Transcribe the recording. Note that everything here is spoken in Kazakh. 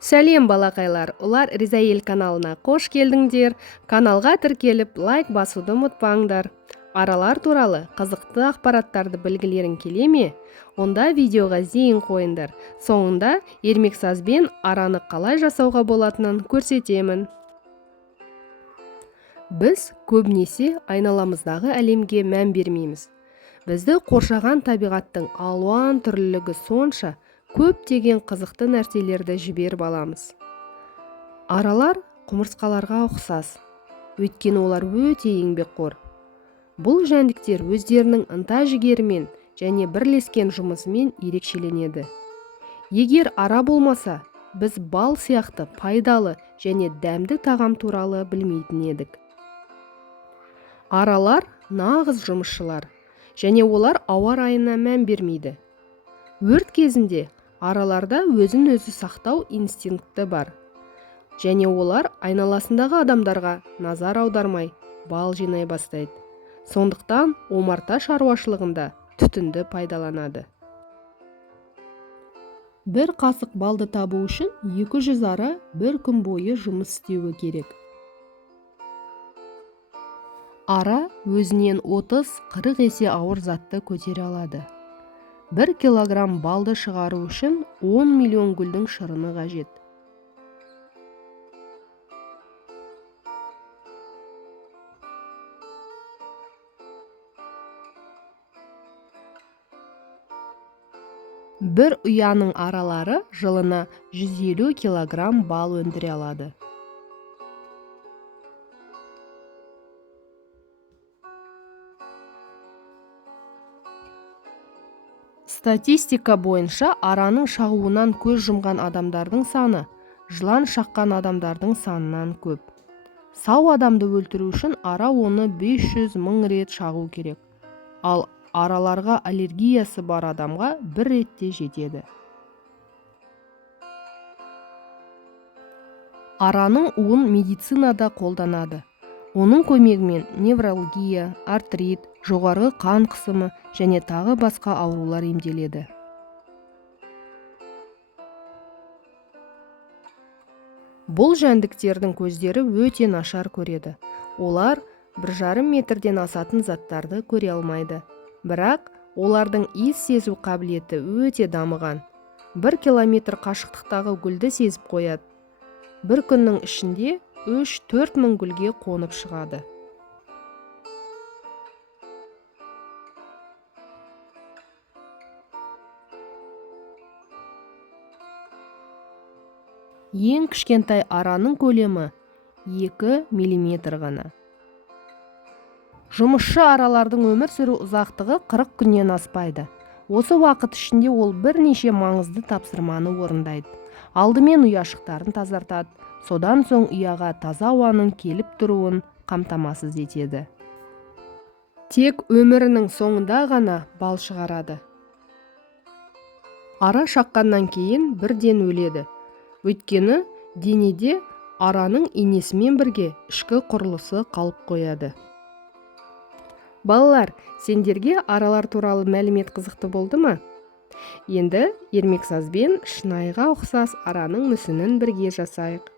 Сәлем балақайлар, олар Ризаэл каналына қош келдіңдер. Каналға тіркеліп, лайк басуды ұмытпаңдар. Аралар туралы қызықты ақпараттарды білгілерің келе ме? Онда видеоға зейін қойыңдар. Соңында ермексазбен араны қалай жасауға болатынын көрсетемін. Біз көбінесе айналамыздағы әлемге мән бермейміз. Бізді қоршаған табиғаттың алуан түрлілігі сонша, көптеген қызықты нәрселерді жіберіп аламыз. Аралар құмырсқаларға ұқсас, өйткені олар өте еңбекқор. Бұл жәндіктер өздерінің ынта-жігерімен және бірлескен жұмысымен ерекшеленеді. Егер ара болмаса, біз бал сияқты пайдалы және дәмді тағам туралы білмейтін едік. Аралар нағыз жұмысшылар, және олар ауа райына мән бермейді. Өрт кезінде араларда өзін-өзі сақтау инстинкті бар. Және олар айналасындағы адамдарға назар аудармай бал жинай бастайды. Сондықтан омарта шаруашылығында түтінді пайдаланады. Бір қасық балды табу үшін 200 ара бір күн бойы жұмыс істеуі керек. Ара өзінен 30-40 есе ауыр затты көтере алады. 1 килограмм балды шығару үшін 10 миллион гүлдің шырыны қажет. Бір ұяның аралары жылына 150 килограмм бал өндіре алады. Статистика бойынша араның шағуынан көз жұмған адамдардың саны жылан шаққан адамдардың санынан көп. Сау адамды өлтіру үшін ара оны 500 000 рет шағу керек. Ал араларға аллергиясы бар адамға бір ретте жетеді. Араның уын медицинада қолданады. Оның көмегімен невралгия, артрит, жоғарғы қан қысымы және тағы басқа аурулар емделеді. Бұл жәндіктердің көздері өте нашар көреді. Олар 1,5 метрден асатын заттарды көре алмайды. Бірақ олардың иіс сезу қабілеті өте дамыған. 1 километр қашықтықтағы гүлді сезіп қояды. Бір күннің ішінде 3-4 мың гүлге қонып шығады. Ең кішкентай араның көлемі 2 мм ғана. Жұмысшы аралардың өмір сүру ұзақтығы 40 күннен аспайды. Осы уақыт ішінде ол бірнеше маңызды тапсырманы орындайды. Алдымен ұяшықтарын тазартады, содан соң ұяға таза ауаның келіп тұруын қамтамасыз етеді. Тек өмірінің соңында ғана бал шығарады. Ара шаққаннан кейін бірден өледі. Өйткені денеде араның инесімен бірге ішкі құрылысы қалып қояды. Балалар, сендерге аралар туралы мәлімет қызықты болды ма? Енді ермексазбен шынайыға ұқсас араның мүсінін бірге жасайық.